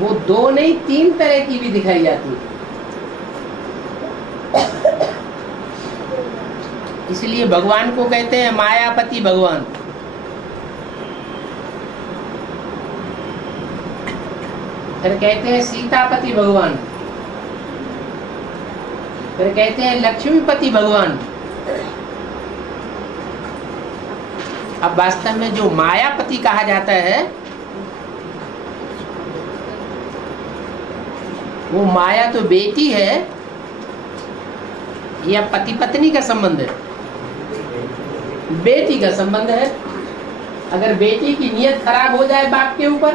वो दो नहीं 3 तरह की भी दिखाई जाती है। इसलिए भगवान को कहते हैं मायापति भगवान। फिर कहते हैं सीतापति भगवान, फिर कहते हैं लक्ष्मीपति भगवान। अब वास्तव में जो मायापति कहा जाता है वो माया तो बेटी है या पति पत्नी का संबंध है? बेटी का संबंध है। अगर बेटी की नीयत खराब हो जाए बाप के ऊपर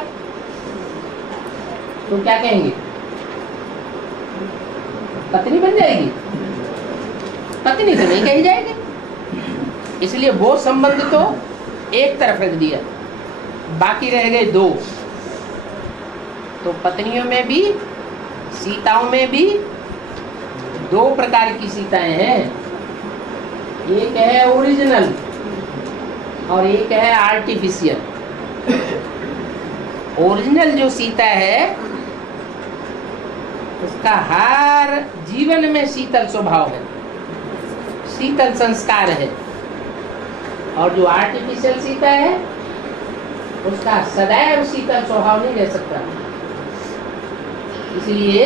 तो क्या कहेंगे? पत्नी बन जाएगी? पत्नी तो नहीं कही जाएगी। इसलिए वो संबंध तो एक तरफ रख दिया, बाकी रह गए 2। तो पत्नियों में भी, सीताओं में भी 2 प्रकार की सीताएं हैं। एक है ओरिजिनल और एक है आर्टिफिशियल। ओरिजिनल जो सीता है उसका हर जीवन में शीतल स्वभाव है, शीतल संस्कार है। और जो आर्टिफिशियल सीता है उसका सदैव शीतल स्वभाव नहीं रह सकता। इसलिए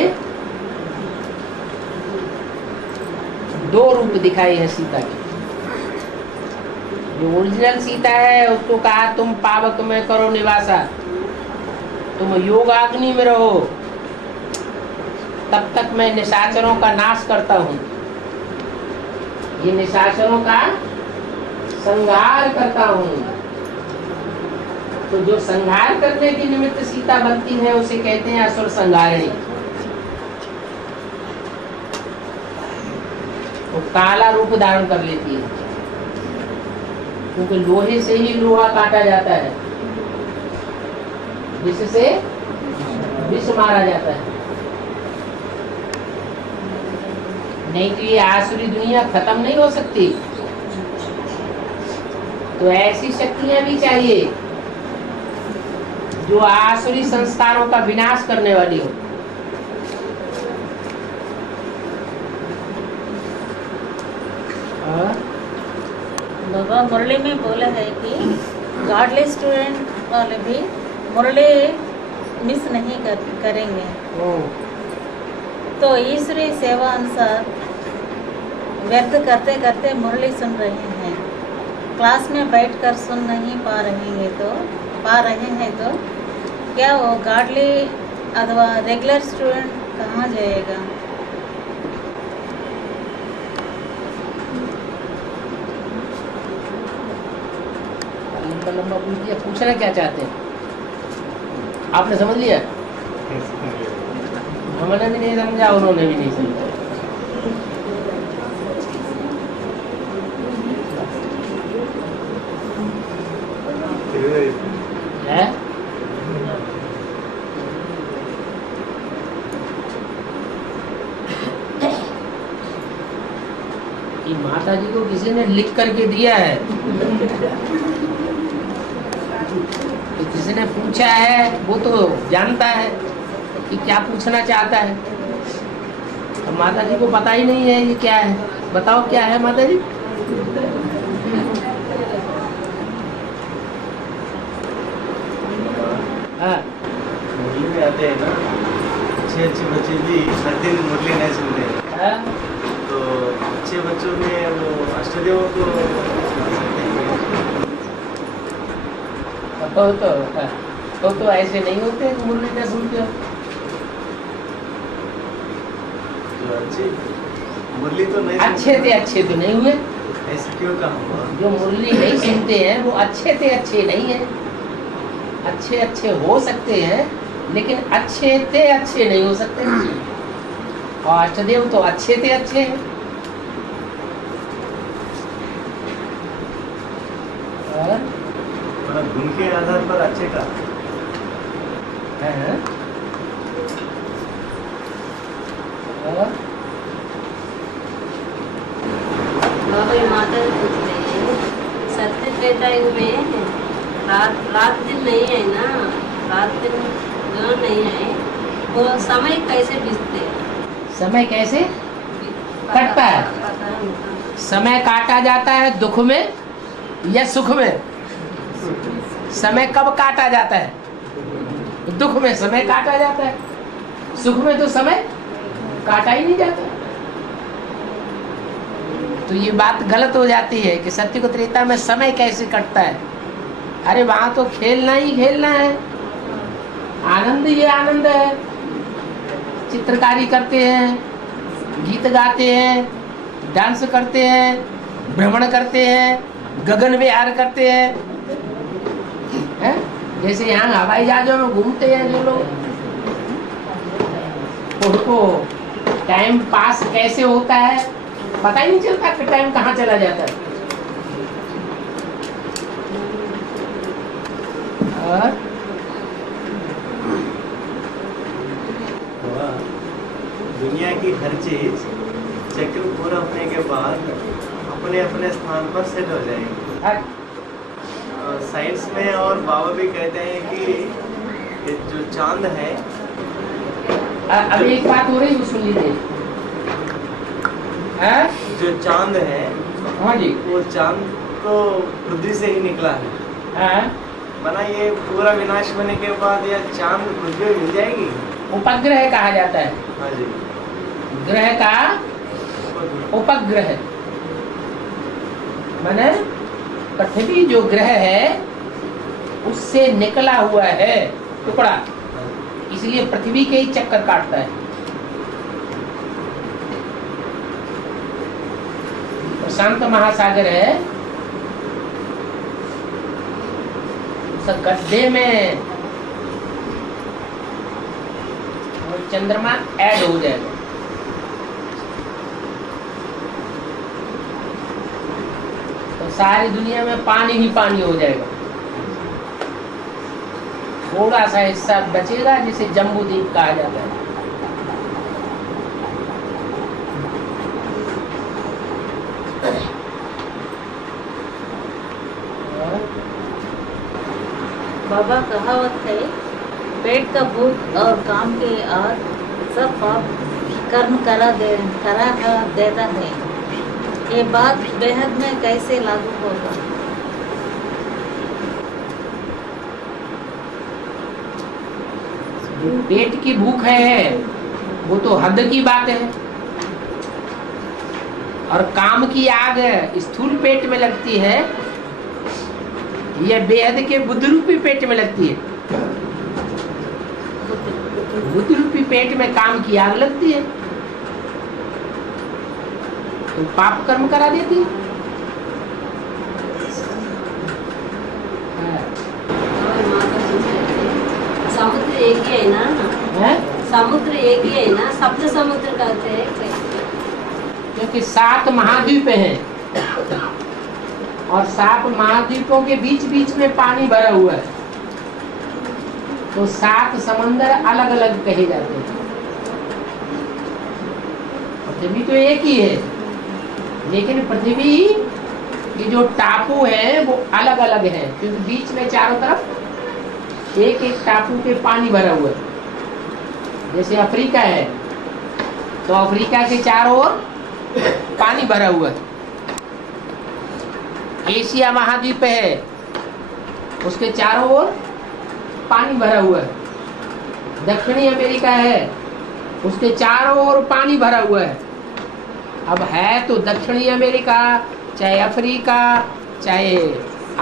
2 रूप दिखाए हैं सीता के। जो ओरिजिनल सीता है उसको कहा तुम पावक में करो निवासा, तुम योगाग्नि में रहो, तब तक मैं निशाचरों का नाश करता हूँ। ये निशाचरों का संहार करता हूँ। तो जो संहार करने के निमित्त सीता बनती है उसे कहते हैं असुर संहारिणी। वो काला रूप धारण कर लेती है क्योंकि लोहे से ही लोहा काटा जाता है, जिससे विष मारा जाता है। नहीं तो ये आसुरी दुनिया खत्म नहीं हो सकती। तो ऐसी शक्तियां भी चाहिए जो आसुरी संस्कारों का विनाश करने वाली हो। बाबा मुरली में बोला है कि गॉडलेस स्टूडेंट वाले भी मुरली मिस नहीं करेंगे। तो ईश्वरीय सेवा अनुसार व्यर्थ करते करते मुरली सुन रहे हैं, क्लास में बैठकर सुन नहीं पा रहे हैं तो क्या वो गॉडली अथवा रेगुलर स्टूडेंट कहाँ जाएगा? लंबा पूछ दिया। पूछना क्या चाहते हैं आपने समझ लिया? हमने भी नहीं समझा, उन्होंने भी नहीं समझा। है कि माता जी को किसी ने लिख करके दिया है, तो किसी ने पूछा है, वो तो जानता है कि क्या पूछना चाहता है। तो माता जी को पता ही नहीं है ये क्या है। बताओ क्या है माता जी? हाँ, मुरली में आते हैं ना, अच्छे बच्चे भी हर दिन मुरली नहीं सुनते हैं। हाँ? तो अच्छे बच्चों में वो अष्टदेव को तो ऐसे नहीं होते मुरली का सुनते हो। जो अच्छे मुरली तो नहीं अच्छे तो नहीं हुए। ऐसे क्यों कहा? जो मुरली नहीं सुनते हैं वो अच्छे नहीं है। अच्छे हो सकते हैं लेकिन अच्छे नहीं हो सकते। और अष्टदेव तो अच्छे हैं। और गुण के आधार पर अच्छे का है। और माता जी पूछ रही है, सत्य त्रेता युग में रात दिन नहीं है ना, रात दिन दोनों नहीं है, वो समय कैसे बीतते हैं? समय कैसे कटता है? समय काटा जाता है दुख में या सुख में? समय कब काटा जाता है? दुख में समय काटा जाता है, सुख में तो समय काटा ही नहीं जाता। तो ये बात गलत हो जाती है कि सत्य को त्रेता में समय कैसे कटता है। अरे वहां तो खेलना ही खेलना है, आनंद ही आनंद है। चित्रकारी करते हैं, गीत गाते हैं, डांस करते हैं, भ्रमण करते हैं, गगन विहार करते हैं, है? जैसे यहाँ हवाई जहाजों में घूमते हैं जो लोग, उनको टाइम पास कैसे होता है पता ही नहीं चलता कि टाइम कहाँ चला जाता है। और दुनिया की हर चीज चक्र पूरा होने के बाद अपने अपने स्थान पर सेट हो जाएगी। साइंस में और बाबा भी कहते हैं कि ये जो चांद है, अभी एक बात हो रही वो सुन लीजिए। जो चांद है हाँ जी, वो चांद तो पृथ्वी से ही निकला है। हाँ, बना ये पूरा विनाश होने के बाद यह चांद पृथ्वी में मिल जाएगी। उपग्रह कहा जाता है। हाँ जी, ग्रह का उपग्रह माने पृथ्वी जो ग्रह है उससे निकला हुआ है टुकड़ा, इसलिए पृथ्वी के ही चक्कर काटता है। प्रशांत महासागर है, उस गड्ढे में वो चंद्रमा ऐड हो जाएगा। तो सारी दुनिया में पानी ही पानी हो जाएगा। थोड़ा सा हिस्सा बचेगा जिसे जम्बू द्वीप कहा जाता है। बाबा कहावत है, पेट का भूख और काम के आग सब पाप कर्म करा देता है। ये बात बेहद में कैसे लागू होगा? पेट की भूख है वो तो हद की बात है, और काम की आग स्थूल पेट में लगती है, यह बेहद के बुद्ध रूपी पेट में लगती है। बुद्ध रूपी पेट में काम की आग लगती है तो पाप कर्म करा देती है। और माता जी, समुद्र एक ही है ना? है? समुद्र एक ही है ना? सप्त समुद्र कहते हैं क्योंकि 7 महाद्वीप हैं और 7 महाद्वीपों के बीच बीच में पानी भरा हुआ है, तो 7 समंदर अलग अलग कहे जाते हैं। पृथ्वी तो एक ही है, लेकिन पृथ्वी के जो टापू हैं वो अलग अलग हैं, क्योंकि बीच में चारों तरफ एक एक टापू पे पानी भरा हुआ है। जैसे अफ्रीका है तो अफ्रीका के चारों ओर पानी भरा हुआ है। एशिया महाद्वीप है, उसके चारों ओर पानी भरा हुआ है। दक्षिणी अमेरिका है, उसके चारों ओर पानी भरा हुआ है। अब है तो दक्षिणी अमेरिका, चाहे अफ्रीका, चाहे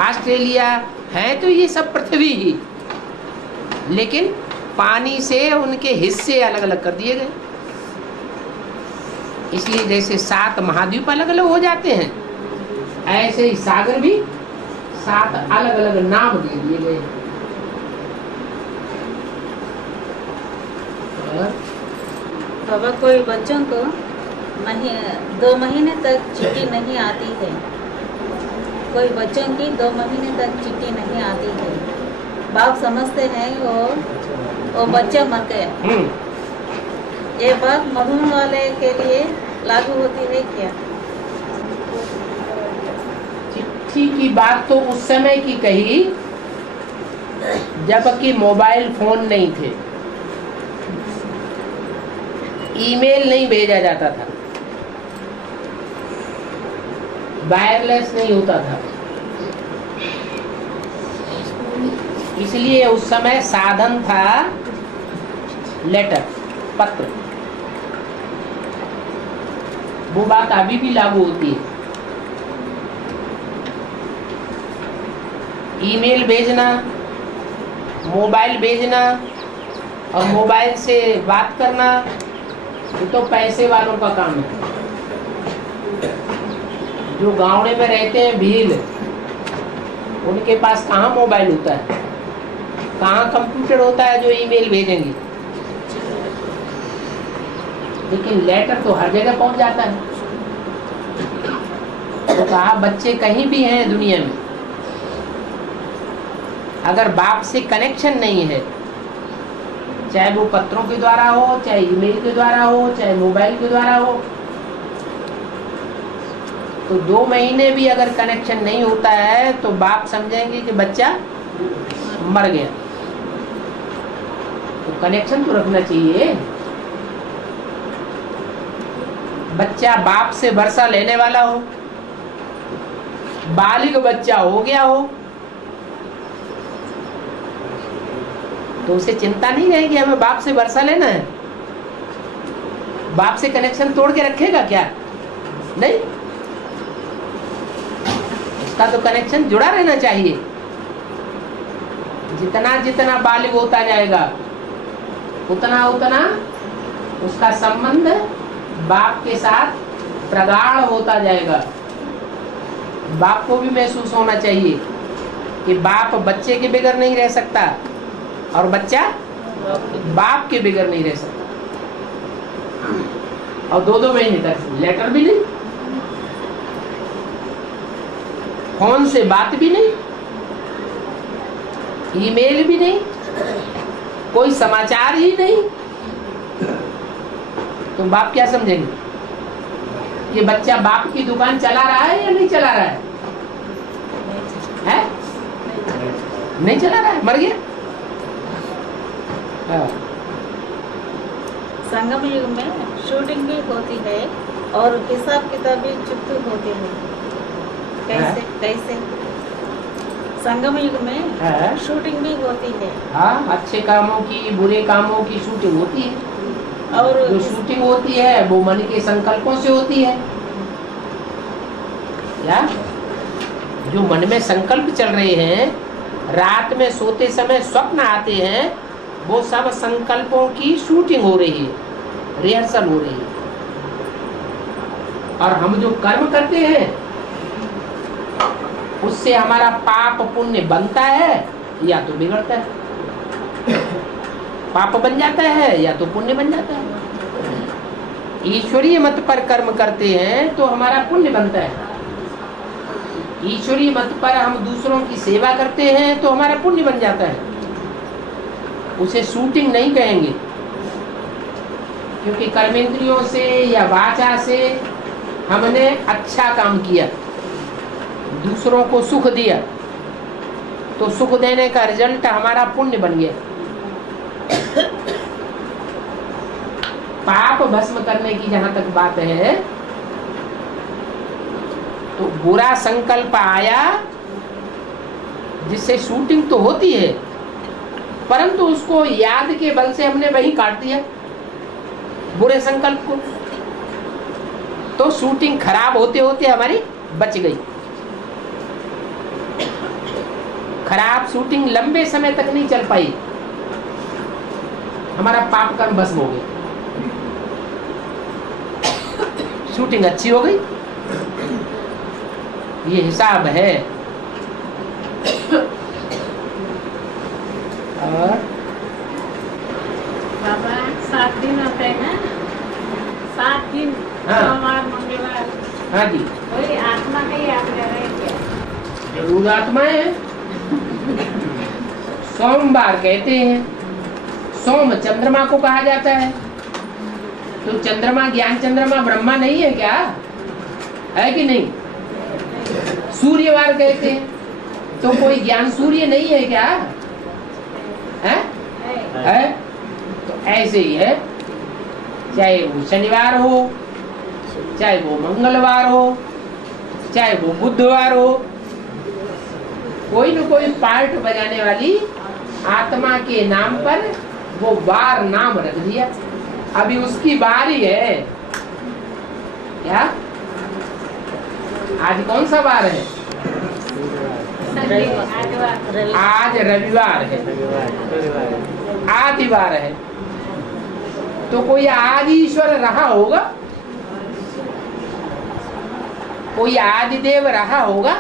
ऑस्ट्रेलिया, है तो ये सब पृथ्वी ही, लेकिन पानी से उनके हिस्से अलग अलग कर दिए गए। इसलिए जैसे 7 महाद्वीप अलग अलग हो जाते हैं, ऐसे ही सागर भी 7 अलग अलग नाम दे दिए गए। बाबा, कोई बच्चों को 2 महीने तक चिट्ठी नहीं आती है, कोई बच्चों की 2 महीने तक चिट्ठी नहीं आती है। बाप समझते हैं वो बच्चा मर गया। ये बात मधुन वाले के लिए लागू होती है क्या? चिट्ठी की बात तो उस समय की कही जबकि मोबाइल फोन नहीं थे। ईमेल नहीं भेजा जाता था, वायरलेस नहीं होता था, इसलिए उस समय साधन था लेटर, पत्र। वो बात अभी भी लागू होती है। ईमेल भेजना, मोबाइल भेजना और मोबाइल से बात करना, ये तो पैसे वालों का काम है। जो गाँव में रहते हैं भील, उनके पास कहाँ मोबाइल होता है, कहाँ कंप्यूटर होता है जो ईमेल भेजेंगे। लेकिन लेटर तो हर जगह पहुंच जाता है। तो कहा बच्चे कहीं भी हैं दुनिया में, अगर बाप से कनेक्शन नहीं है, चाहे वो पत्रों के द्वारा हो, चाहे ईमेल के द्वारा हो, चाहे मोबाइल के द्वारा हो, तो 2 महीने भी अगर कनेक्शन नहीं होता है तो बाप समझेंगे कि बच्चा मर गया। तो कनेक्शन तो रखना चाहिए। बच्चा बाप से वर्षा लेने वाला हो, बालिग बच्चा हो गया हो, तो उसे चिंता नहीं रहेगी हमें बाप से वर्षा लेना है। बाप से कनेक्शन तोड़ के रखेगा क्या? नहीं, उसका तो कनेक्शन जुड़ा रहना चाहिए। जितना जितना बालिग होता जाएगा उतना उतना उसका संबंध बाप के साथ प्रगाढ़ होता जाएगा। बाप को भी महसूस होना चाहिए कि बाप बच्चे के बगैर नहीं रह सकता और बच्चा बाप के बगैर नहीं रह सकता। और 2-2 महीने तक लेटर भी नहीं, फोन से बात भी नहीं, ईमेल भी नहीं, कोई समाचार ही नहीं। तो बाप क्या समझेंगे कि बच्चा बाप की दुकान चला रहा है या नहीं चला रहा है? नहीं चला रहा है, मर गया। संगम युग में शूटिंग भी होती है और हिसाब किताब भी चुप्त होते हैं। कैसे कैसे? संगम युग में शूटिंग भी होती है। हाँ, अच्छे कामों की, बुरे कामों की शूटिंग होती है। और जो शूटिंग होती है वो मन के संकल्पों से होती है। क्या? जो मन में संकल्प चल रहे हैं, रात में सोते समय स्वप्न आते हैं, वो सब संकल्पों की शूटिंग हो रही है, रिहर्सल हो रही है। और हम जो कर्म करते हैं उससे हमारा पाप पुण्य बनता है या तो बिगड़ता है। पाप बन जाता है या तो पुण्य बन जाता है। ईश्वरीय मत पर कर्म करते हैं तो हमारा पुण्य बनता है। ईश्वरीय मत पर हम दूसरों की सेवा करते हैं तो हमारा पुण्य बन जाता है। उसे शूटिंग नहीं कहेंगे, क्योंकि कर्मेंद्रियों से या वाचा से हमने अच्छा काम किया, दूसरों को सुख दिया, तो सुख देने का रिजल्ट हमारा पुण्य बन गया। पाप भस्म करने की जहां तक बात है, तो बुरा संकल्प आया जिससे शूटिंग तो होती है, परंतु उसको याद के बल से हमने वही काट दिया बुरे संकल्प को, तो शूटिंग खराब होते होते हमारी बच गई। खराब शूटिंग लंबे समय तक नहीं चल पाई, हमारा पाप कर्म भस्म हो गया। शूटिंग अच्छी हो गई, ये हिसाब है। और बाबा 7 दिन होते हैं ना, 7 दिन, हाँ। सोमवार मंगलवार, हाँ जी, वही आत्मा का ही आप रह रहे क्या? जरूर आत्माएं हैं। सोमवार कहते हैं, सोम चंद्रमा को कहा जाता है, तो चंद्रमा ज्ञान चंद्रमा ब्रह्मा नहीं है क्या? है कि नहीं? सूर्यवार कहते हैं, तो कोई ज्ञान सूर्य नहीं है क्या? है? तो ऐसे ही है, चाहे वो शनिवार हो, चाहे वो मंगलवार हो, चाहे वो बुधवार हो, कोई न कोई पार्ट बजाने वाली आत्मा के नाम पर वो वार नाम रख दिया। अभी उसकी बारी है। क्या आज कौन सा वार है? आज रविवार है, आदिवार है। तो कोई आदि ईश्वर रहा होगा, कोई आदिदेव रहा होगा,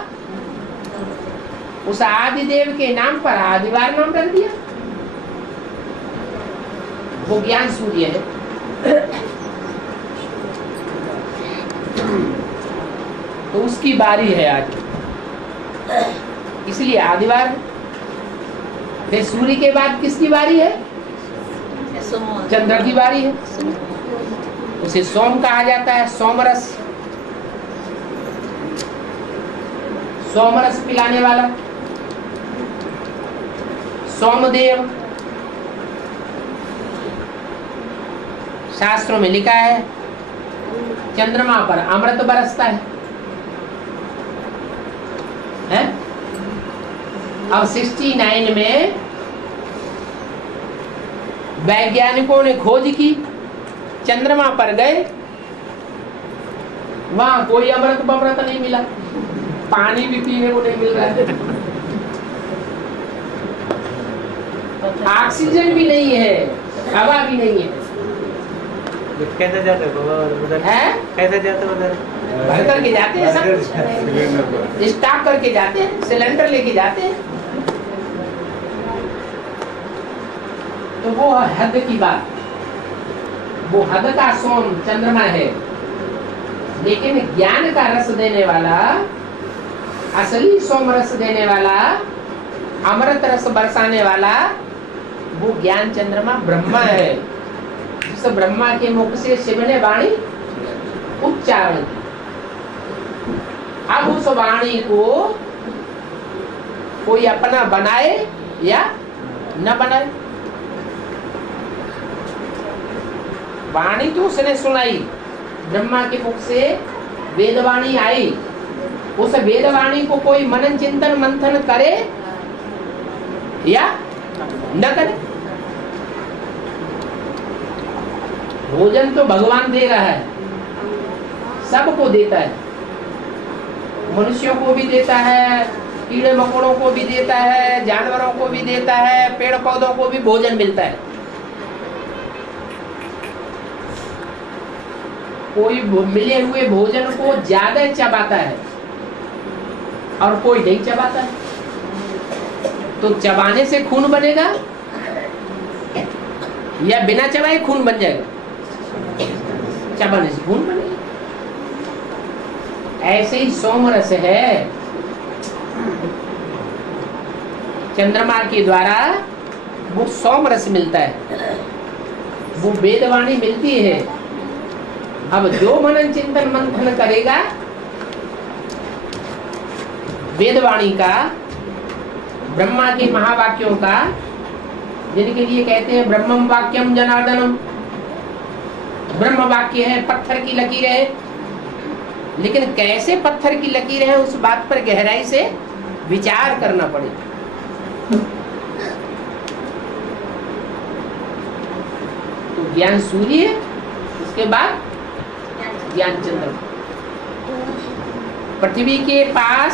उस आदिदेव के नाम पर आदिवार नाम रख दिया। वो ज्ञान सूर्य है। तो उसकी बारी है आज, इसलिए आदिवार है। फिर सूर्य के बाद किसकी बारी है? चंद्र की बारी है। उसे सोम कहा जाता है, सोमरस, सोमरस पिलाने वाला सोमदेव। शास्त्रों में लिखा है चंद्रमा पर अमृत बरसता है? अब 69 में वैज्ञानिकों ने खोज की, चंद्रमा पर गए, वहां कोई अमृत बमृत नहीं मिला, पानी भी पीने को नहीं मिल रहा है, ऑक्सीजन भी नहीं है, हवा भी नहीं है। कैसे जाते उधर? कैसे जाते उधर? भर करके जाते हैं, सब स्टॉक करके जाते हैं, सिलेंडर लेके जाते हैं। तो वो हद की बात, वो हद का सोम चंद्रमा है। लेकिन ज्ञान का रस देने वाला, असली सोम रस देने वाला, अमृत रस बरसाने वाला, वो ज्ञान चंद्रमा ब्रह्मा है। जिस ब्रह्मा के मुख से शिव ने वाणी उच्चारण की। अब उस वाणी को कोई अपना बनाए या न बनाए, वाणी तो उसने सुनाई, ब्रह्मा के मुख से वेदवाणी आई। उस वेदवाणी को कोई मनन चिंतन मंथन करे या न करे। भोजन तो भगवान दे रहा है, सबको देता है, मनुष्यों को भी देता है, कीड़े मकोड़ों को भी देता है, जानवरों को भी देता है, पेड़ पौधों को भी भोजन मिलता है। कोई मिले हुए भोजन को ज्यादा चबाता है और कोई नहीं चबाता है। तो चबाने से खून बनेगा या बिना चबाए खून बन जाएगा? चबाने से खून बनेगा। ऐसे ही सोमरस है, चंद्रमा के द्वारा वो सोमरस मिलता है, वो वेदवाणी मिलती है। अब जो मनन चिंतन मंथन करेगा वेदवाणी का, ब्रह्मा के महावाक्यों का, जिनके लिए कहते हैं ब्रह्मम वाक्यम जनार्दनम, ब्रह्म वाक्य है, पत्थर की लकीर है। लेकिन कैसे पत्थर की लकीर है, उस बात पर गहराई से विचार करना पड़ेगा। तो ज्ञान सूर्य, उसके बाद ज्ञान चंद्र। पृथ्वी के पास,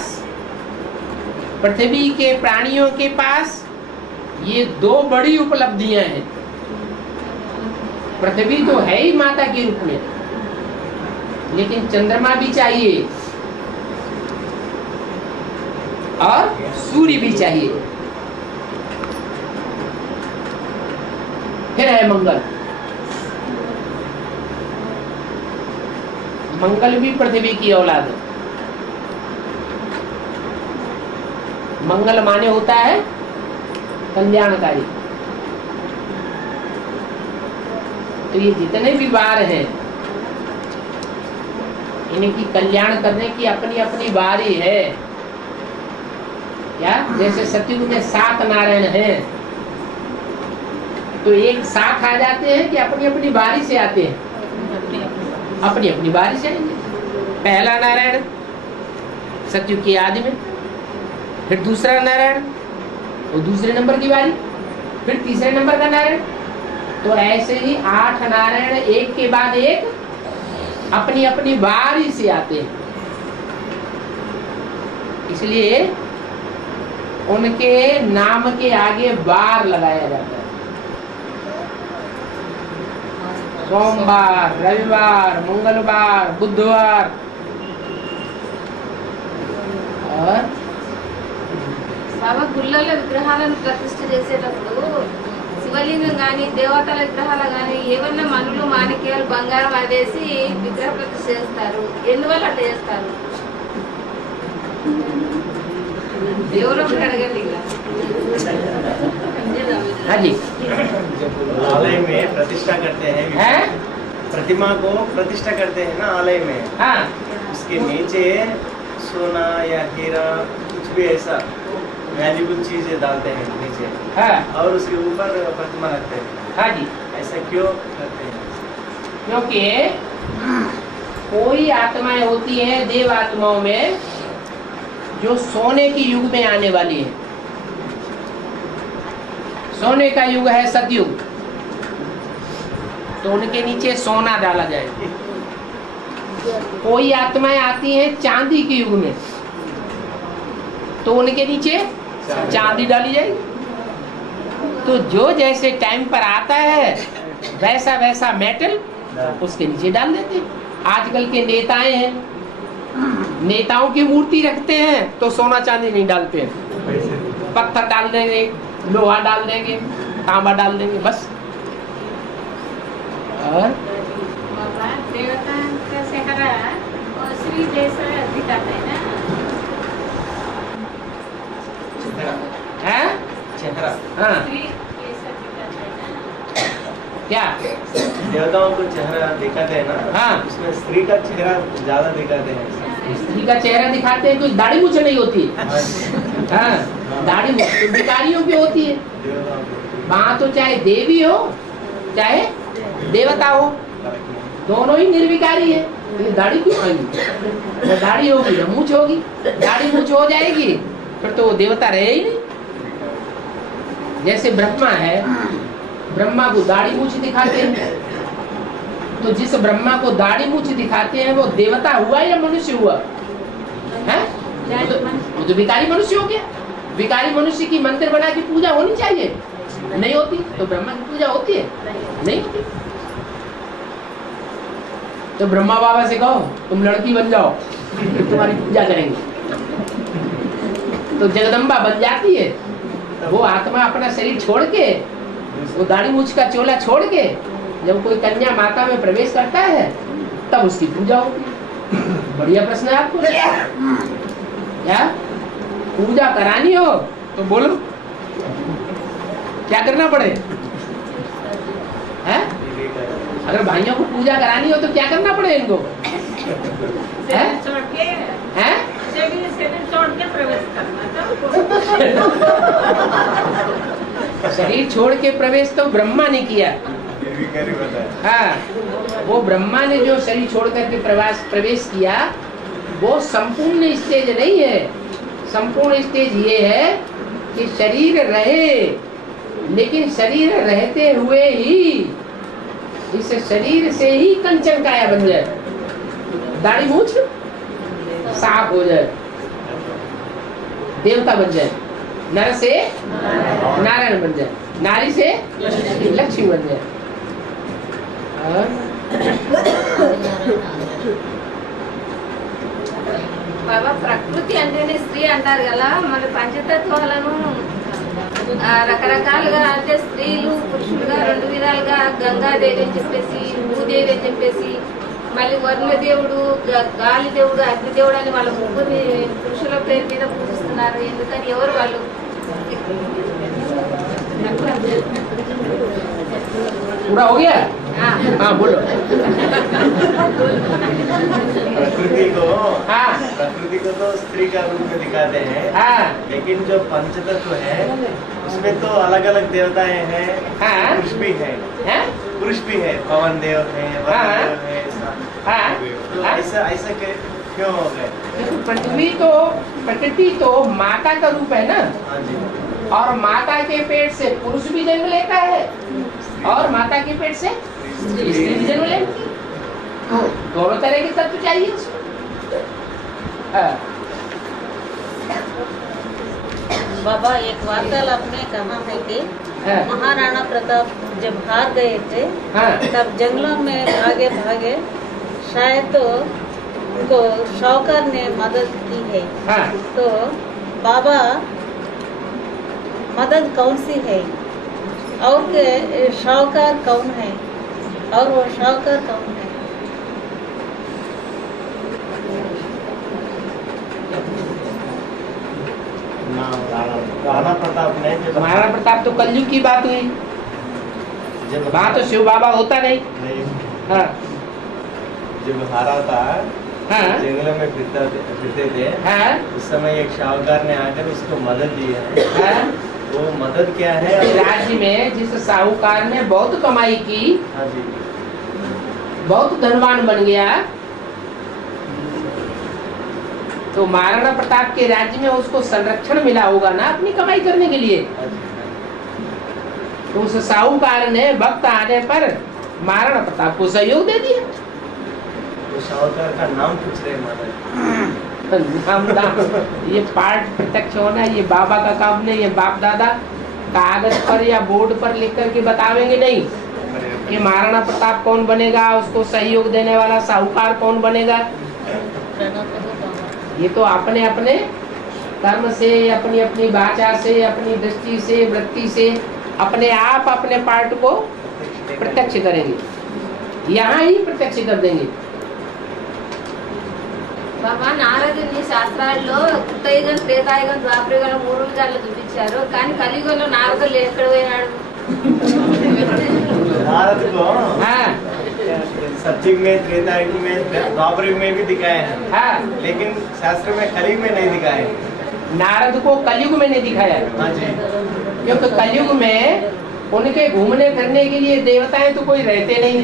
पृथ्वी के प्राणियों के पास ये दो बड़ी उपलब्धियां हैं। पृथ्वी तो है ही माता के रूप में, लेकिन चंद्रमा भी चाहिए और सूर्य भी चाहिए। फिर है मंगल। मंगल भी पृथ्वी की औलाद है। मंगल माने होता है कल्याणकारी। तो ये जितने भी वार हैं, इनकी कल्याण करने की अपनी अपनी बारी है। क्या जैसे सतयुग में 7 नारायण हैं, तो एक साथ आ जाते हैं कि अपनी अपनी बारी से आते हैं? अपनी अपनी बारी से आएंगे। पहला नारायण सतयुग की आदि में, फिर दूसरा नारायण और दूसरे नंबर की बारी, फिर तीसरे नंबर का नारायण। तो ऐसे ही 8 नारायण एक के बाद एक अपनी अपनी बारी से आते हैं। इसलिए उनके नाम के आगे बार लगाया जाता है। सोमवार, रविवार, मंगलवार, बुधवार और బాబా గుళ్ళల్లో విగ్రహాలను ప్రతిష్ఠ చేసేటప్పుడు శివలింగం కానీ దేవతల విగ్రహాలు కానీ ఏమన్నా మనులు మాణిక్యాలు బంగారం అదేసి విగ్రహ ప్రతిష్ఠ చేస్తారు. ఎందువల్ల అట్లా చేస్తారు? దేవుడు అడగండి. हाँ जी, आलय में प्रतिष्ठा करते हैं, हैं? प्रतिमा को प्रतिष्ठा करते हैं ना आलय में, हाँ उसके नीचे सोना या हीरा कुछ भी ऐसा वैल्यूबल चीजें डालते हैं नीचे हाँ और उसके ऊपर प्रतिमा रखते हैं। हाँ जी, ऐसा क्यों करते हैं? क्योंकि कोई आत्माएं होती हैं देव आत्माओं में जो सोने की युग में आने वाली है। सोने का युग है सतयुग, तो उनके नीचे सोना डाला जाए। कोई आत्माएं आती हैं चांदी के युग में, तो उनके नीचे चांदी डाली जाएगी। तो जो जैसे टाइम पर आता है वैसा वैसा मेटल उसके नीचे डाल देते हैं। आजकल के नेताएं हैं, नेताओं की मूर्ति रखते हैं तो सोना चांदी नहीं डालते हैं, पत्थर डाल देंगे, लोहा डाल देंगे, तांबा डाल देंगे, बस। और बाबा देवता का चेहरा और श्री जैसा दिखाते हैं ना, है चेहरा हाँ श्री जैसा दिखाते हैं ना। क्या देवताओं को चेहरा दिखाते हैं ना, हाँ। उसमें स्त्री का चेहरा ज्यादा दिखाते हैं। स्त्री का चेहरा दिखाते हैं, कुछ दाढ़ी मूछ नहीं होती है। हाँ दाढ़ी मूछ तो भिखारियों की होती है। देवताओं को वहां तो चाहे देवी हो चाहे देवता हो, दोनों ही निर्विकारी है। तो दाढ़ी क्यों आएगी? न दाढ़ी होगी न मूछ होगी। दाढ़ी मूछ हो जाएगी फिर तो वो देवता रहे ही नहीं। जैसे ब्रह्मा है, ब्रह्मा को दाढ़ी मूछ दिखाते हैं, तो जिस ब्रह्मा को दाढ़ी मूछ दिखाते हैं वो देवता हुआ या मनुष्य हुआ है? वो तो भिखारी मनुष्य हो गया। भिखारी मनुष्य की मंदिर बना के पूजा होनी चाहिए, नहीं होती। तो ब्रह्मा की पूजा होती है? नहीं होती। तो ब्रह्मा बाबा से कहो तुम लड़की बन जाओ, तुम्हारी पूजा करेंगे, तो जगदम्बा बन जाती है। वो आत्मा अपना शरीर छोड़ के, वो दाढ़ी मूछ का चोला छोड़ के जब कोई कन्या माता में प्रवेश करता है तब उसकी पूजा होती है। बढ़िया प्रश्न है आपको। क्या पूजा करानी हो तो बोलो क्या करना पड़े? है? अगर भाइयों को पूजा करानी हो तो क्या करना पड़े इनको? है? हैं? शरीर छोड़ के प्रवेश तो ब्रह्मा ने किया। हाँ वो ब्रह्मा ने जो शरीर छोड़ करके प्रवेश किया वो संपूर्ण स्टेज नहीं है। संपूर्ण स्टेज ये है कि शरीर रहे, लेकिन शरीर रहते हुए ही इस शरीर से ही कंचन काया बन जाए, दाढ़ी मूछ साफ हो जाए, देवता बन जाए, नर से नारायण बन जाए, नारी से लक्ष्मी बन जाए। బాబా ప్రకృతి అంటేనే స్త్రీ అంటారు కదా, మన పంచతత్వాలను రకరకాలుగా అంటే స్త్రీలు పురుషులుగా రెండు విధాలుగా గంగాదేవి అని చెప్పేసి, భూదేవి అని చెప్పేసి, మళ్ళీ వరుణదేవుడు, గాలి దేవుడు, అగ్నిదేవుడు అని వాళ్ళ ముగ్గురిని పురుషుల పేరు మీద పూజిస్తున్నారు. ఎందుకని? ఎవరు వాళ్ళు? पूरा हो गया? हाँ बोलो। प्रकृति को तो स्त्री का रूप में दिखाते हैं, लेकिन जो पंचतत्व है उसमें तो अलग अलग देवताएं हैं, पुरुष भी है, पुरुष भी है, पवन देव है, वरुण देव है, हाँ, तो हाँ? ऐसा ऐसा क्यों हो गए? देखो, प्रकृति तो माता का रूप है ना, हाँ जी। और माता के पेट से पुरुष भी जन्म लेता है और माता के पेट से स्त्री भी जन्म लेती है। तो दोनों तरह के तत्व चाहिए उसमें। हाँ। बाबा एक वार्तालाप में कहा है कि हाँ। महाराणा प्रताप जब हार गए थे हाँ। तब जंगलों में भागे भागे, शायद तो उनको शाहूकार ने मदद की है। हाँ। तो बाबा मदद कौन सी है और के शाहूकार कौन है और वो शाहूकार कौन है? राणा प्रताप ने जब महाराणा प्रताप तो कलयुग की बात हुई, जब वहां तो शिव बाबा होता नहीं। नहीं, हाँ। जब हारा था, हाँ। जंगलों में फिरते थे, हाँ। उस समय एक शाहूकार ने आकर उसको मदद दी है। हाँ। वो मदद क्या है? राज्य में जिस साहूकार ने बहुत कमाई की, हाँ जी। बहुत धनवान बन गया, तो महाराणा प्रताप के राज्य में उसको संरक्षण मिला होगा ना अपनी कमाई करने के लिए। हाँ जी। तो उस साहूकार ने वक्त आने पर महाराणा प्रताप को सहयोग दे दिया। तो शाहूकार का नाम पूछ रहे माता। नाम ये पाठ प्रत्यक्ष होना, ये बाबा का काम नहीं, ये बाप दादा कागज पर या बोर्ड पर लिख करके बतावेंगे नहीं कि महाराणा प्रताप कौन बनेगा, उसको सहयोग देने वाला साहूकार कौन बनेगा। ये तो अपने अपने कर्म से, अपनी अपनी वाचा से, अपनी दृष्टि से, वृत्ति से अपने आप अपने पार्ट को प्रत्यक्ष करेंगे, यहाँ ही प्रत्यक्ष कर देंगे। బాబా నారదుని శాస్త్రాల్లో కృతయుగం, త్రేతాయుగం, ద్వాపరయుగం 3 యుగాలు చూపించారు, కానీ కలియుగంలో నారదులు ఎక్కడ పోయినాడు? नारद को हाँ। सतयुग में, त्रेता युग में, द्वापर युग में भी दिखाए हैं, हाँ। लेकिन शास्त्र में कलयुग में नहीं दिखाए। नारद को कलयुग में नहीं दिखाया, हाँ जी। क्योंकि कलयुग में उनके घूमने फिरने के लिए देवताएं तो कोई रहते नहीं।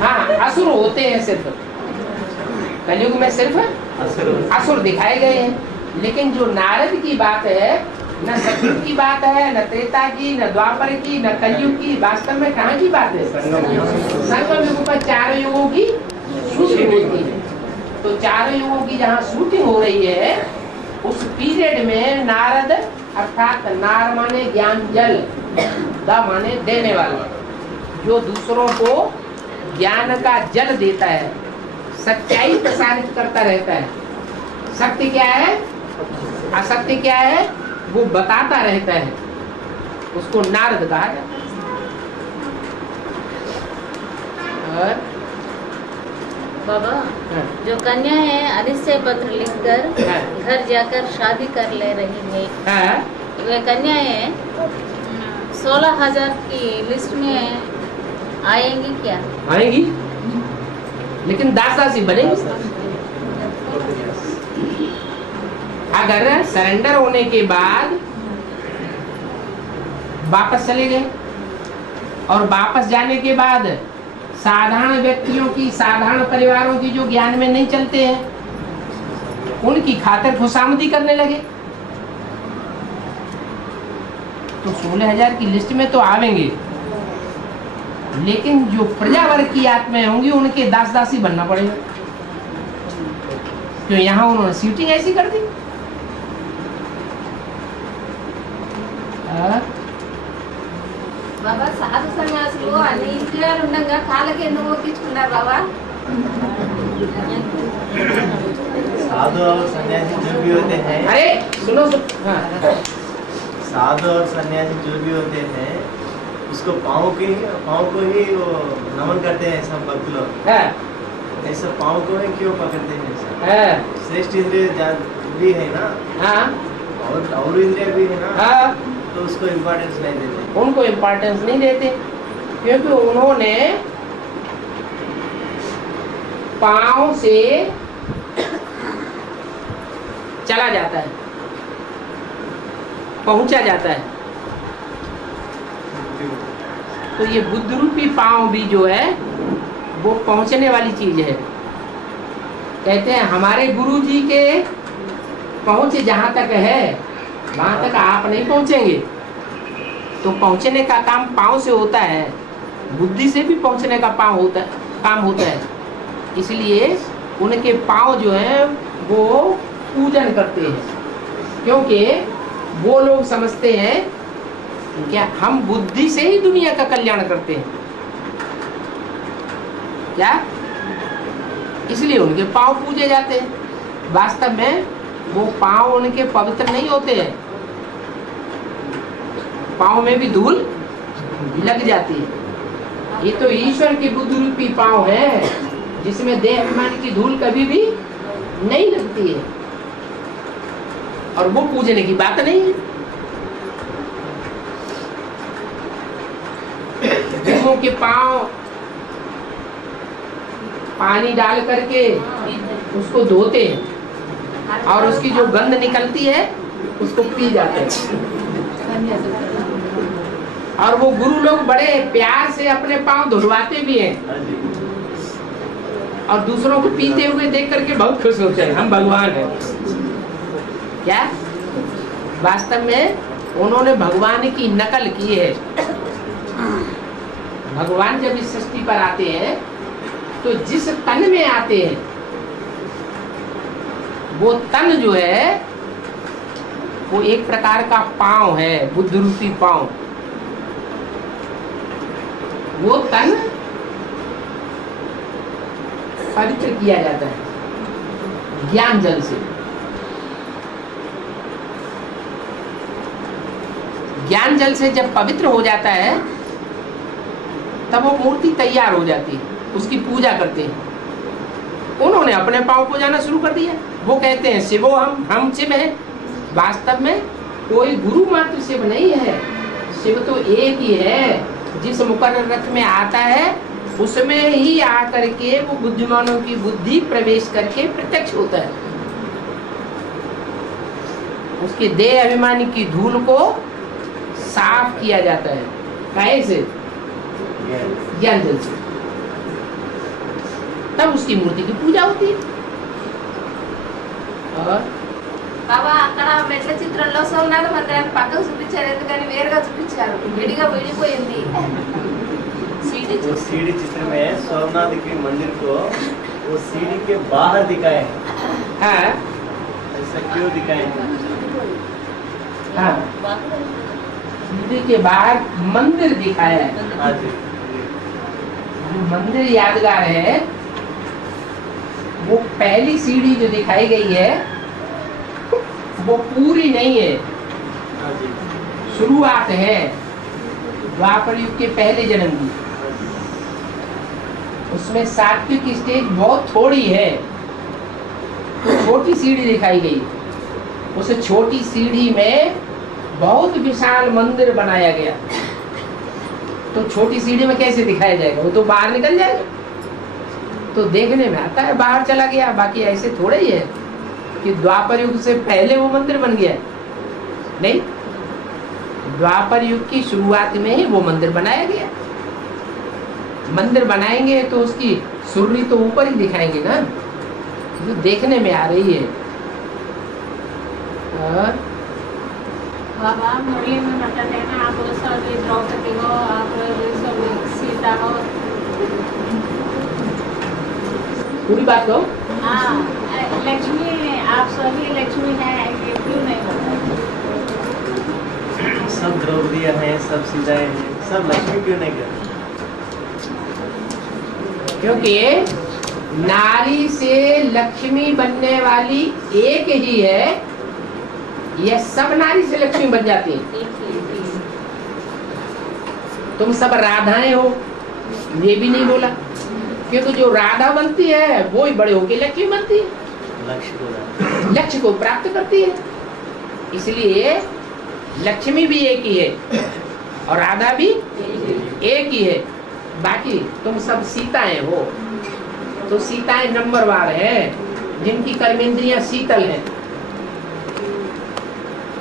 हाँ, असुर होते हैं सिर्फ कलयुग में, सिर्फ असुर दिखाए गए हैं। लेकिन जो नारद की बात है, न सतयुग की बात है, न त्रेता की, न द्वापर की, न कलयुग की, वास्तव में कहाँ की बात है? संगम युग पर 4 युगों की शूटिंग होती है। तो 4 युगों की जहाँ शूटिंग हो रही है, उस पीरियड में नारद अर्थात नार माने ज्ञान जल, द माने देने वाला, जो दूसरों को ज्ञान का जल देता है, सच्चाई प्रसारित करता रहता है। सत्य क्या है, असत्य क्या है, वो बताता रहता है, उसको नारद कहा जाता है। और बाबा हाँ। जो कन्या है अनिश्चय पत्र लिखकर हाँ। घर जाकर शादी कर ले रही है, हाँ। वे कन्याएं 16,000 की लिस्ट में आएंगी क्या? आएंगी, लेकिन दास दासी बनेगी। अगर सरेंडर होने के बाद वापस चले गए और वापस जाने के बाद साधारण व्यक्तियों की, साधारण परिवारों की जो ज्ञान में नहीं चलते हैं, उनकी खातिर खुशामदी करने लगे, तो 16,000 की लिस्ट में तो आवेंगे, लेकिन जो प्रजा वर्ग की आत्माएं होंगी उनके दास दासी बनना पड़ेगा। क्यों? यहाँ उन्होंने सीटिंग ऐसी कर दी। బాబా సాధు సన్యాసులు అన్ని ఇంద్రియాలు ఉండగా కాళ్ళకి ఎందుకు మొక్కించుకున్నారు బాబా? साधु और सन्यासी जो भी होते हैं, अरे सुनो हाँ। साधु और सन्यासी जो भी होते हैं, उसको पाँव को ही वो नमन करते हैं सब भक्त लोग। हाँ। ऐसा पाँव को ही क्यों पकड़ते हैं सब? हाँ। श्रेष्ठ इंद्रिय भी है ना, हाँ। और इंद्रिय भी है ना, हाँ। तो उसको इम्पोर्टेंस नहीं देते। उनको इम्पोर्टेंस नहीं देते, क्योंकि उन्होंने पाँव से चला जाता है, पहुंचा जाता है। तो ये बुद्ध रूपी पाँव भी जो है वो पहुंचने वाली चीज है। कहते हैं हमारे गुरु जी के पहुंच जहां तक है वहां तक आप नहीं पहुंचेंगे। तो पहुंचने का काम पांव से होता है, बुद्धि से भी पहुंचने का काम होता है। इसलिए उनके पांव जो है वो पूजन करते हैं, क्योंकि वो लोग समझते हैं क्या हम बुद्धि से ही दुनिया का कल्याण करते हैं क्या, इसलिए उनके पांव पूजे जाते हैं। वास्तव में वो पांव उनके पवित्र नहीं होते हैं, पांव में भी धूल लग जाती है। ये तो ईश्वर की बुद्ध रूपी पांव है जिसमें देह अभिमान की धूल कभी भी नहीं लगती है, और वो पूजने की बात नहीं है। भीमों के पांव पानी डाल करके उसको धोते हैं और उसकी जो गंध निकलती है उसको पी जाते हैं। और वो गुरु लोग बड़े प्यार से अपने पांव धुलवाते भी हैं और दूसरों को पीते हुए देख करके बहुत खुश होते हैं, हम भगवान हैं क्या। वास्तव में उन्होंने भगवान की नकल की है। भगवान जब इस सृष्टि पर आते हैं तो जिस तन में आते हैं वो तन जो है वो एक प्रकार का पांव है, बुद्ध रूपी पांव। वो तन पवित्र किया जाता है ज्ञान जल से। ज्ञान जल से जब पवित्र हो जाता है तब वो मूर्ति तैयार हो जाती है, उसकी पूजा करते हैं। उन्होंने अपने पांव को जाना शुरू कर दिया। वो कहते हैं शिवो हम शिव हैं। वास्तव में कोई गुरु मात्र शिव नहीं है, शिव तो एक ही है। जिस मुकर्रर रथ में आता है उसमें ही आकर के वो बुद्धिमानों की बुद्धि प्रवेश करके प्रत्यक्ष होता है। उसके देह अभिमानी की धूल को साफ किया जाता है। कैसे? ज्ञान जल से। तब उसकी मूर्ति की पूजा होती है। और బాబా అక్కడ మెట్ల చిత్రంలో సోమనాథ మందిరాన్ని పక్కకు చూపించారు, ఎందుకని వేరుగా చూపించారు, విడిగా విడిపోయింది। वो सीढ़ी चित्र में सोमनाथ के मंदिर को वो सीढ़ी के बाहर दिखाए हैं। हाँ, ऐसा क्यों दिखाए हैं? हाँ, सीढ़ी के बाहर मंदिर दिखाया है। हाँ जी। जो मंदिर यादगार है वो पहली सीढ़ी जो दिखाई गई है वो पूरी नहीं है, हाँ जी। शुरुआत है द्वापर युग के पहले जन्म की। उसमें सात्विक स्टेज बहुत थोड़ी है, तो छोटी सीढ़ी दिखाई गई। उस छोटी सीढ़ी में बहुत विशाल मंदिर बनाया गया। तो छोटी सीढ़ी में कैसे दिखाया जाएगा, वो तो बाहर निकल जाएगा। तो देखने में आता है बाहर चला गया, बाकी ऐसे थोड़ा ही है कि द्वापर युग से पहले वो मंदिर बन गया। नहीं, द्वापर युग की शुरुआत में ही वो मंदिर बनाया गया। मंदिर बनाएंगे तो उसकी सुरली तो ऊपर ही दिखाएंगे ना, जो देखने में आ रही है। और बाबा मुरली में मतलब है ना, आप सब द्रौपदी हो, आप सब सीता हो। पूरी बात कहो। हाँ, लक्ष्मी आप सभी लक्ष्मी हैं, ये क्यों नहीं होता? सब द्रौपदियाँ हैं, सब सीताएं हैं, सब लक्ष्मी क्यों नहीं करते? क्योंकि नारी से लक्ष्मी बनने वाली एक ही है, यह सब नारी से लक्ष्मी बन जाती है। तुम सब राधाएं हो, ये भी नहीं बोला, क्योंकि जो राधा बनती है वो ही बड़े होके लक्ष्मी बनती है, लक्ष्य को प्राप्त करती है। इसलिए लक्ष्मी भी एक ही है और राधा भी एक ही है। बाकी तुम सब सीताएं हो, तो सीताएं नंबरवार है जिनकी कर्मेंद्रियां शीतल हैं।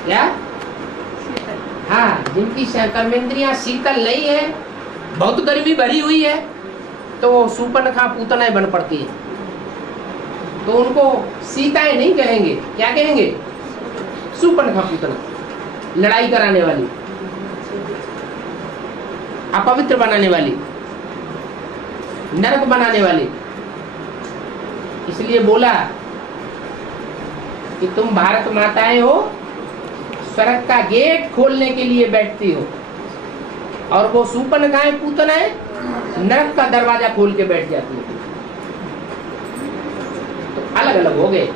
क्या? हाँ, जिनकी कर्मेंद्रियां शीतल नहीं है, बहुत गर्मी भरी हुई है, तो वो सूपनखा पूतनाएं बन पड़ती है। तो उनको सीताएं नहीं कहेंगे, क्या कहेंगे? सूपनखा पूतना, लड़ाई कराने वाली, अपवित्र बनाने वाली, नरक बनाने वाली। इसलिए बोला कि तुम भारत माताएं हो, स्वर्ग का गेट खोलने के लिए बैठती हो, और वो सूपनखाएं पूतनाएं नरक का दरवाजा खोल के बैठ जाती है। तो अलग अलग हो गए।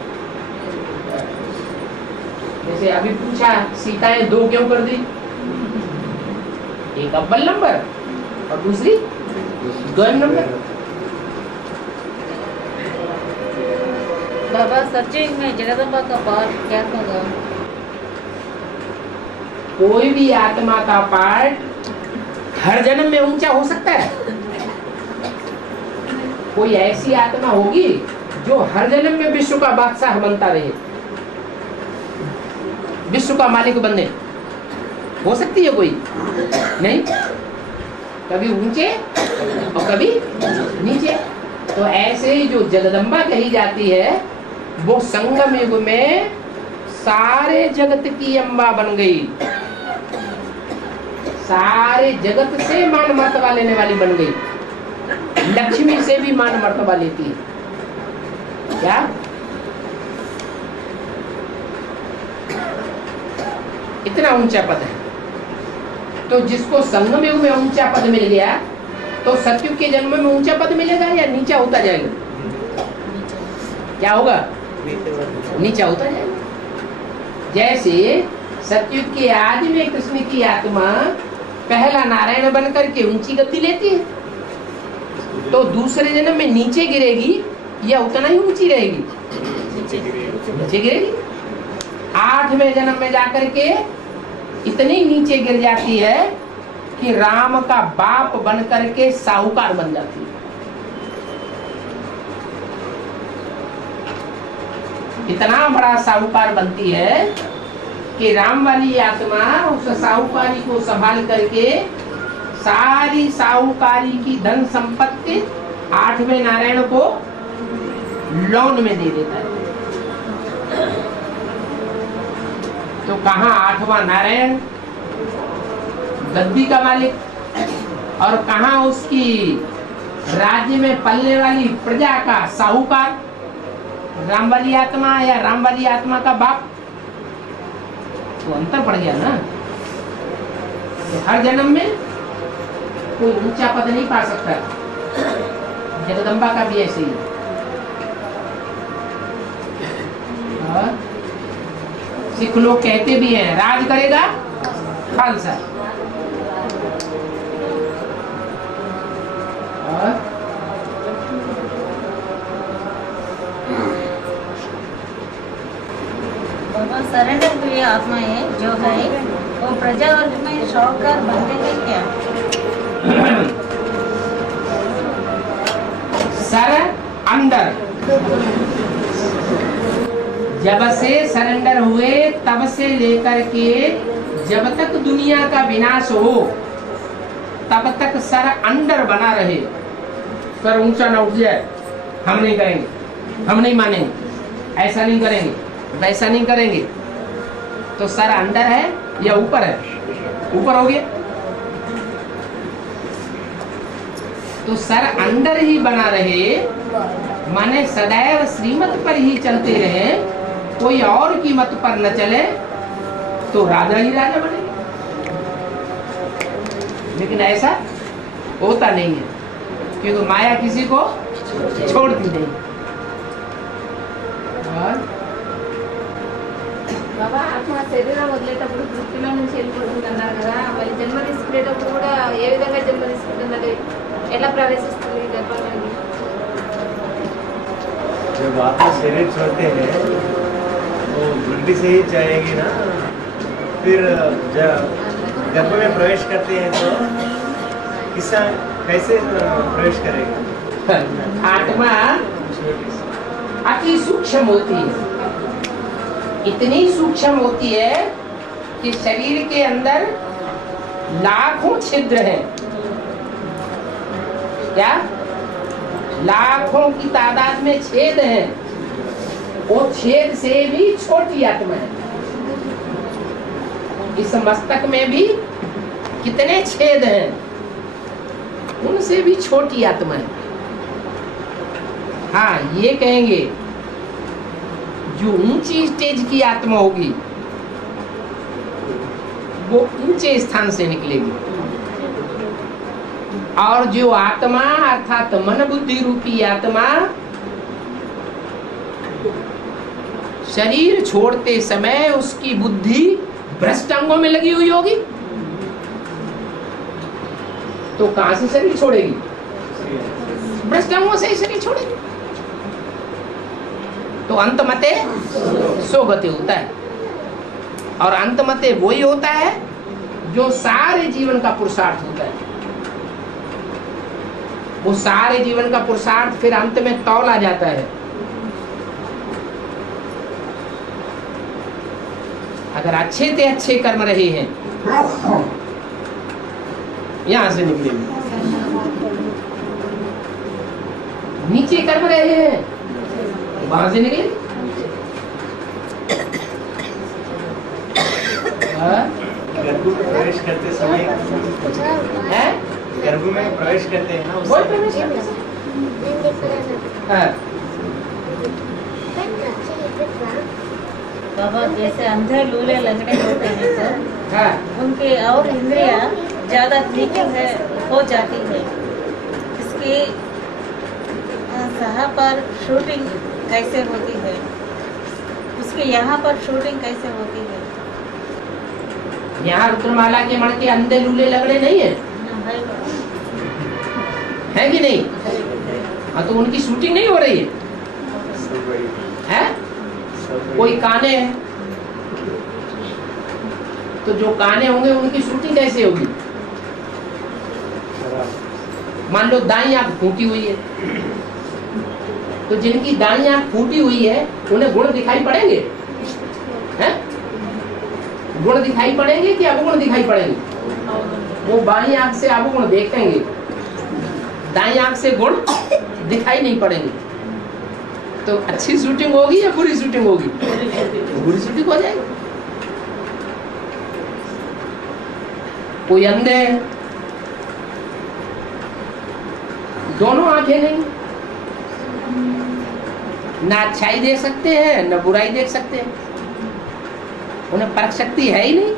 जैसे अभी पूछा सीताएं 2 क्यों कर दी? एक अव्वल नंबर और दूसरी 2 नंबर। बाबा सचिव में जगदम्बा का पाठ क्या होगा? कोई भी आत्मा का पाठ हर जन्म में ऊंचा हो सकता है। कोई ऐसी आत्मा होगी जो हर जन्म में विश्व का बादशाह बनता रहे, विश्व का मालिक बने, हो सकती है कोई? नहीं, कभी ऊंचे और कभी नीचे। तो ऐसे ही जो जगदम्बा कही जाती है वो संगम युग में सारे जगत की अम्बा बन गई, सारे जगत से मान मर्तबा लेने वाली बन गई, लक्ष्मी से भी मान मर्तबा लेती है। क्या? इतना ऊंचा पद है। तो जिसको संगम युग में ऊंचा पद मिल गया, तो सतयुग के जन्म में ऊंचा पद मिलेगा या नीचा होता जाएगा? क्या होगा? नीचा होता जाएगा। जैसे सतयुग के आदि में कृष्ण की आत्मा पहला नारायण बनकर के ऊंची गति लेती है, तो दूसरे जन्म में नीचे गिरेगी या उतना ही ऊंची रहेगी? नीचे गिरेगी। 8वें जन्म में जाकर के इतनी नीचे गिर जाती है कि राम का बाप बनकर के साहूकार बन जाती है। इतना बड़ा साहूकार बनती है कि राम वाली आत्मा उस साहूकारी को संभाल करके सारी साहूकारी की धन संपत्ति 8वें नारायण को लोन में दे देता है। तो कहाँ 8वां नारायण गद्दी का मालिक, और कहाँ उसकी राज्य में पलने वाली प्रजा का साहूकार, राम वाली आत्मा या राम वाली आत्मा का बाप? तो अंतर पड़ गया ना। तो हर जन्म में कोई ऊंचा पद नहीं पा सकता। जगदम्बा का भी ऐसे ही। और सिख लोग कहते भी हैं राज करेगा खालसा। और सरेंडर हुई आत्माएं जो है वो प्रजा वर्ग में साहूकार बनते हैं क्या? सर अंदर जब से सरेंडर हुए तब से लेकर के जब तक दुनिया का विनाश हो तब तक सर अंडर बना रहे। सर ऊंचा ना उठ जाए, हम नहीं करेंगे, हम नहीं मानेंगे, ऐसा नहीं करेंगे, वैसा नहीं करेंगे। तो सर अंडर है या ऊपर है? ऊपर हो गया। तो सर अंडर ही बना रहे, माने सदैव श्रीमत पर ही चलते रहे, कोई और की मत पर न चले, तो राजा ही राजा बनेंगे। लेकिन ऐसा होता नहीं है, क्योंकि माया किसी को छोड़ती नहीं। और బాబా ఆత్మ శరీరం వదిలేటప్పుడు వృత్తిలో నుంచి వెళ్ళిపోతుంది అన్నారు కదా, మళ్ళీ జన్మ తీసుకునేటప్పుడు కూడా ఏ విధంగా జన్మ తీసుకుంటుంది, ఎలా ప్రవేశిస్తుంది గర్భంలోకి? जब आत्मा शरीर छोड़ते हैं वो वृद्धि से ही जाएगी ना। फिर जब गर्भ में प्रवेश करते हैं तो किसा कैसे प्रवेश करेगा? आत्मा अति सूक्ष्म होती है, इतनी सूक्ष्म होती है कि शरीर के अंदर लाखों छिद्र हैं। क्या? लाखों की तादाद में छेद हैं, वो छेद से भी छोटी आत्मा है। इस मस्तक में भी कितने छेद हैं, उनसे भी छोटी आत्मा है। हाँ, ये कहेंगे जो ऊंची स्टेज की आत्मा होगी वो ऊंचे स्थान से निकलेगी, और जो आत्मा अर्थात मन बुद्धि रूपी आत्मा शरीर छोड़ते समय उसकी बुद्धि भ्रष्ट अंगों में लगी हुई होगी, तो कहां से शरीर छोड़ेगी? भ्रष्ट अंगों से ही शरीर छोड़ेगी। तो अंतमते सोगति होता है, और अंतमते वही होता है जो सारे जीवन का पुरुषार्थ होता है। वो सारे जीवन का पुरुषार्थ फिर अंत में तौला जाता है। अगर अच्छे से अच्छे कर्म रहे हैं, यहां से निकलेंगे। नीचे कर्म रहे हैं, वहां से निकले। गर्भ में प्रवेश करते समय है, गर्भ में प्रवेश करते हैं ना, उस वही समय प्रवेश करते हैं। बाबा जैसे अंधे लूले लगने होते हैं तो हाँ, उनकी और इंद्रियां ज़्यादा तीखी हो जाती है। इसकी यहाँ पर शूटिंग कैसे होती है, उसके यहाँ पर शूटिंग कैसे होती है? यहाँ रुद्रमाला के मण के अंधे लूले लगड़े नहीं है, है कि नहीं? हाँ, तो उनकी शूटिंग नहीं हो रही है, है? कोई काने हैं, तो जो काने होंगे उनकी शूटिंग कैसे होगी? मान लो दाईं आंख फूटी हुई है, तो जिनकी दाईं आंख फूटी हुई है उन्हें गुण दिखाई पड़ेंगे? हैं? गुण दिखाई पड़ेंगे कि अवगुण दिखाई पड़ेंगे? वो बाईं आंख से अवगुण देखेंगे, दाईं आंख से गुण दिखाई नहीं पड़ेंगे। तो अच्छी शूटिंग होगी या बुरी शूटिंग होगी? बुरी शूटिंग हो जाएगी। कोई अंधे है, दोनों आंखें नहीं, ना अच्छाई देख सकते हैं ना बुराई देख सकते हैं, उन्हें परख शक्ति है ही नहीं।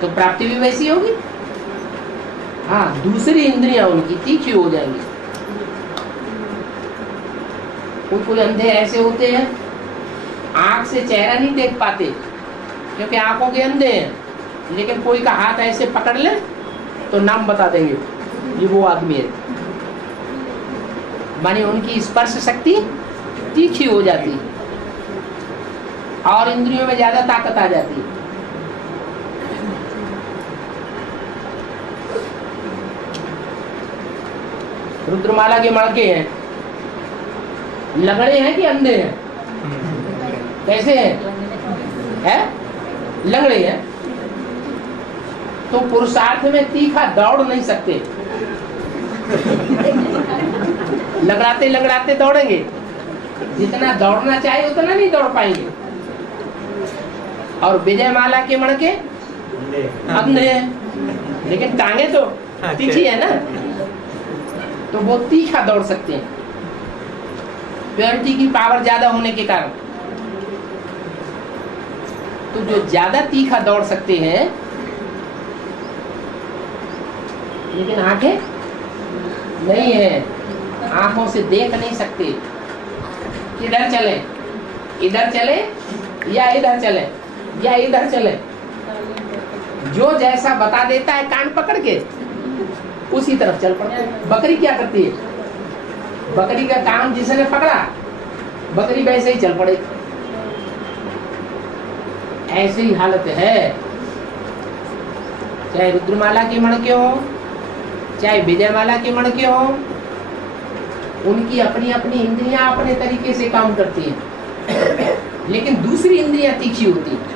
तो प्राप्ति भी वैसी होगी। हाँ, दूसरी इंद्रियां उनकी तीखी हो जाएंगी। कोई अंधे ऐसे होते हैं आंख से चेहरा नहीं देख पाते क्योंकि आंखों के अंधे हैं, लेकिन कोई का हाथ ऐसे पकड़ ले तो नाम बता देंगे ये वो आदमी है। माने उनकी स्पर्श शक्ति तीखी हो जाती है और इंद्रियों में ज्यादा ताकत आ जाती है। रुद्रमाला के मणके हैं, लगड़े हैं कि अंधे हैं? कैसे हैं? लंगड़े हैं, तो पुरुषार्थ में तीखा दौड़ नहीं सकते। लगड़ाते लगड़ाते दौड़ेंगे, जितना दौड़ना चाहिए उतना नहीं दौड़ पाएंगे। और विजयमाला के मणके अंधे हैं, लेकिन टांगे तो तीखी है ना, तो वो तीखा दौड़ सकते हैं, प्योरिटी की पावर ज्यादा होने के कारण। तो जो ज्यादा तीखा दौड़ सकते हैं, लेकिन आंखें नहीं है, आंखों से देख नहीं सकते। किधर चले, इधर चले या इधर चले या इधर चले, जो जैसा बता देता है कान पकड़ के उसी तरफ चल पड़ते। बकरी क्या करती है? बकरी का कान जिसने पकड़ा, बकरी वैसे ही चल पड़े। ऐसी ही हालत है, चाहे रुद्रमाला के मणके हो, चाहे विजयमाला के मणके हो, उनकी अपनी अपनी इंद्रियां अपने तरीके से काम करती हैं, लेकिन दूसरी इंद्रियां तीखी होती हैं।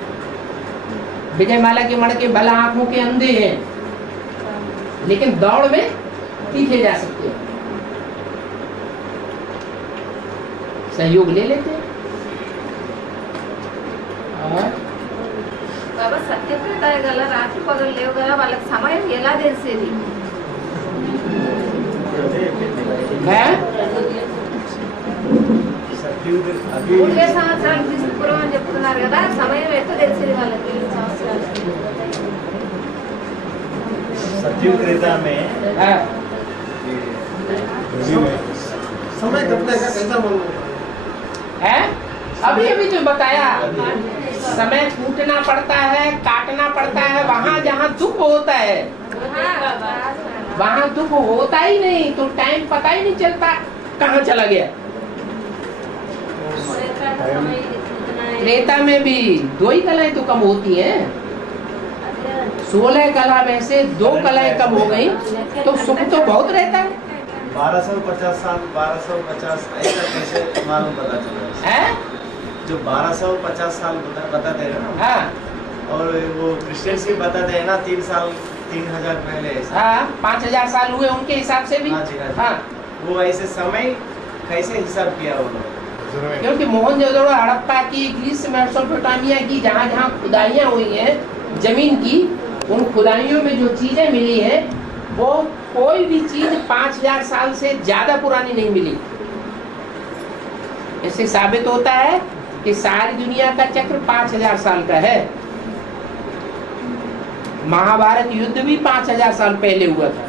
विजयमाला के मणके भला आंखों के अंधे हैं, लेकिन दौड़ में तीखे जा सकते हैं। सहयोग ले लेते हैं। और బాబా సత్యప్రదాయ గల రాత్రి పగలు లేవు కదా, వాళ్ళకి సమయం ఎలా తెలిసేది? है अभी 3 సంవత్సరాలు క్రీస్తు పూర్వం అని చెప్తున్నారు కదా, సమయం ఎట్లా తెలిసేది వాళ్ళకి? 3 సంవత్సరాలు सतयुग त्रेता में है। समय कटने का कैसा मालूम होता है अभी अभी तो बताया, समय कूटना पड़ता है, काटना पड़ता है। वहाँ जहाँ दुख होता है वहाँ दुख होता ही नहीं, तो टाइम पता ही नहीं चलता कहाँ चला गया। त्रेता में भी 2 ही कलाएं तो कम होती हैं। 16 कला में से 2 कलाएं कम हो गई, तो सुख तो बहुत रहता है। 1250 साल 1250 ऐसा कैसे मालूम पता चला? है जो 1250 साल बताते हैं ना, हाँ और वो क्रिश्चियंस भी बताते हैं ना 3 साल 3000 पहले ऐसा। हाँ 5000 साल हुए उनके हिसाब से भी। हाँ जी, हाँ जी। हाँ वो ऐसे समय कैसे हिसाब किया वो लोग? क्योंकि मोहनजोदड़ो, हड़प्पा की, ग्रीस, मेसोपोटामिया की जहाँ जहाँ खुदाइयाँ हुई हैं जमीन की, उन खुदाइयों में जो चीजें मिली हैं वो कोई भी चीज 5000 साल से ज्यादा पुरानी नहीं मिली। इससे साबित होता है कि सारी दुनिया का चक्र 5000 साल का है। महाभारत युद्ध भी 5000 साल पहले हुआ था,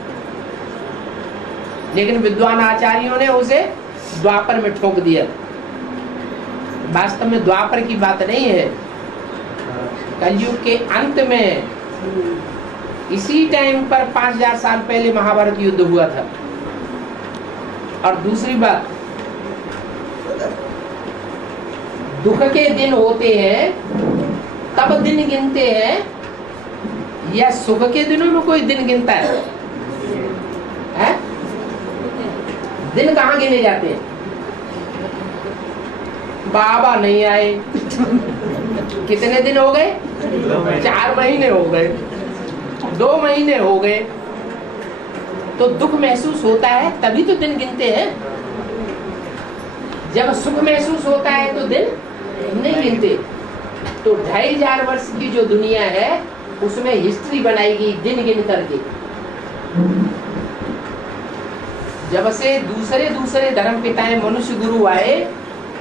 लेकिन विद्वान आचार्यों ने उसे द्वापर में ठोक दिया। वास्तव में द्वापर की बात नहीं है, कलयुग के अंत में इसी टाइम पर 5000 साल पहले महाभारत युद्ध हुआ था। और दूसरी बात, दुख के दिन होते हैं तब दिन गिनते हैं, या सुख के दिनों में कोई दिन गिनता है? दिन कहाँ गिने जाते हैं? बाबा नहीं आए, कितने दिन हो गए? 4 महीने हो गए, 2 महीने हो गए, तो दुख महसूस होता है तभी तो दिन गिनते हैं। जब सुख महसूस होता है तो दिन नहीं गिनते। तो 2500 वर्ष की जो दुनिया है उसमें हिस्ट्री बनाएगी दिन गिन करके। जब से दूसरे धर्म पिताएं मनुष्य गुरु आए,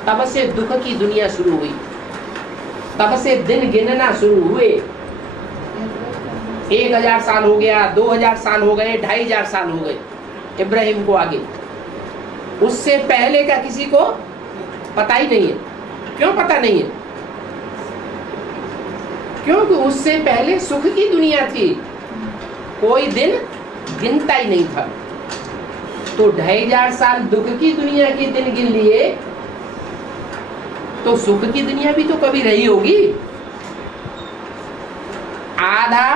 तब से दुख की दुनिया शुरू हुई, तब से दिन गिनना शुरू हुए। 1000 साल हो गया, 2000 साल हो गए, 2500 साल हो गए इब्राहिम को आगे। उससे पहले का किसी को पता ही नहीं है। क्यों पता नहीं है? क्योंकि उससे पहले सुख की दुनिया थी, कोई दिन गिनता ही नहीं था। तो 2500 साल दुख की दुनिया के दिन गिन लिए, तो सुख की दुनिया भी तो कभी रही होगी। आधा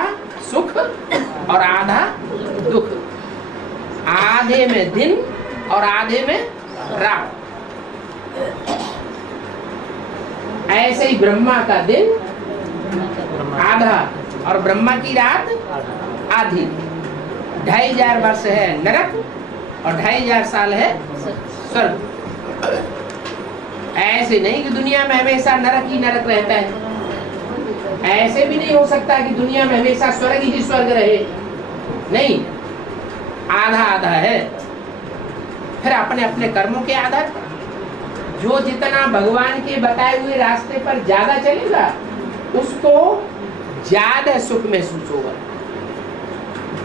सुख और आधा दुख, आधे में दिन और आधे में रात। ऐसे ही ब्रह्मा का दिन आधा और ब्रह्मा की रात आधी। 2500 वर्ष है नरक और 2500 साल है स्वर्ग। ऐसे नहीं कि दुनिया में हमेशा नरक ही नरक रहता है, ऐसे भी नहीं हो सकता कि दुनिया में हमेशा स्वर्ग ही स्वर्ग रहे। नहीं, आधा आधा है। फिर अपने अपने कर्मों के आधार पर जो जितना भगवान के बताए हुए रास्ते पर ज्यादा चलेगा उसको ज्यादा सुख महसूस होगा,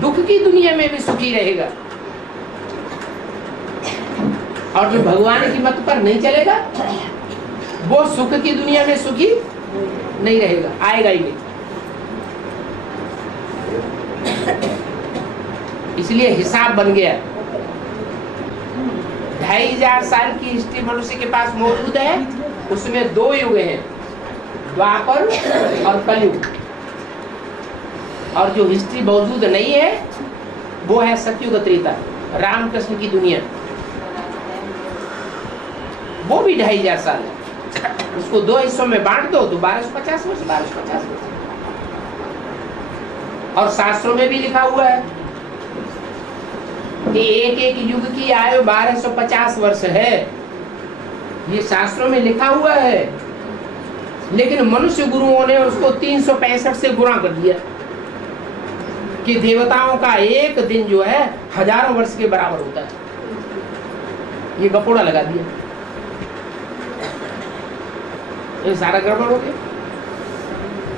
दुख की दुनिया में भी सुखी रहेगा। और जो भगवान की मत पर नहीं चलेगा वो सुख की दुनिया में सुखी नहीं रहेगा, आएगा ही नहीं। इसलिए हिसाब बन गया। 2500 साल की हिस्ट्री मनुष्य के पास मौजूद है, उसमें 2 युग हैं, द्वापर और कलयुग। और जो हिस्ट्री मौजूद नहीं है वो है सतयुग त्रेता, रामकृष्ण की दुनिया। वो भी 2500 साल है। उसको 2 हिस्सों में बांट दो तो 1250 वर्ष 1250 वर्ष। और शास्त्रों में भी लिखा हुआ है कि एक एक युग की आयु 1250 वर्ष है। ये शास्त्रों में लिखा हुआ है, लेकिन मनुष्य गुरुओं ने उसको 365 से गुणा कर दिया कि देवताओं का एक दिन जो है हजारों वर्ष के बराबर होता है। ये गपोड़ा लगा दिया, ये सारा गड़बड़ हो गया।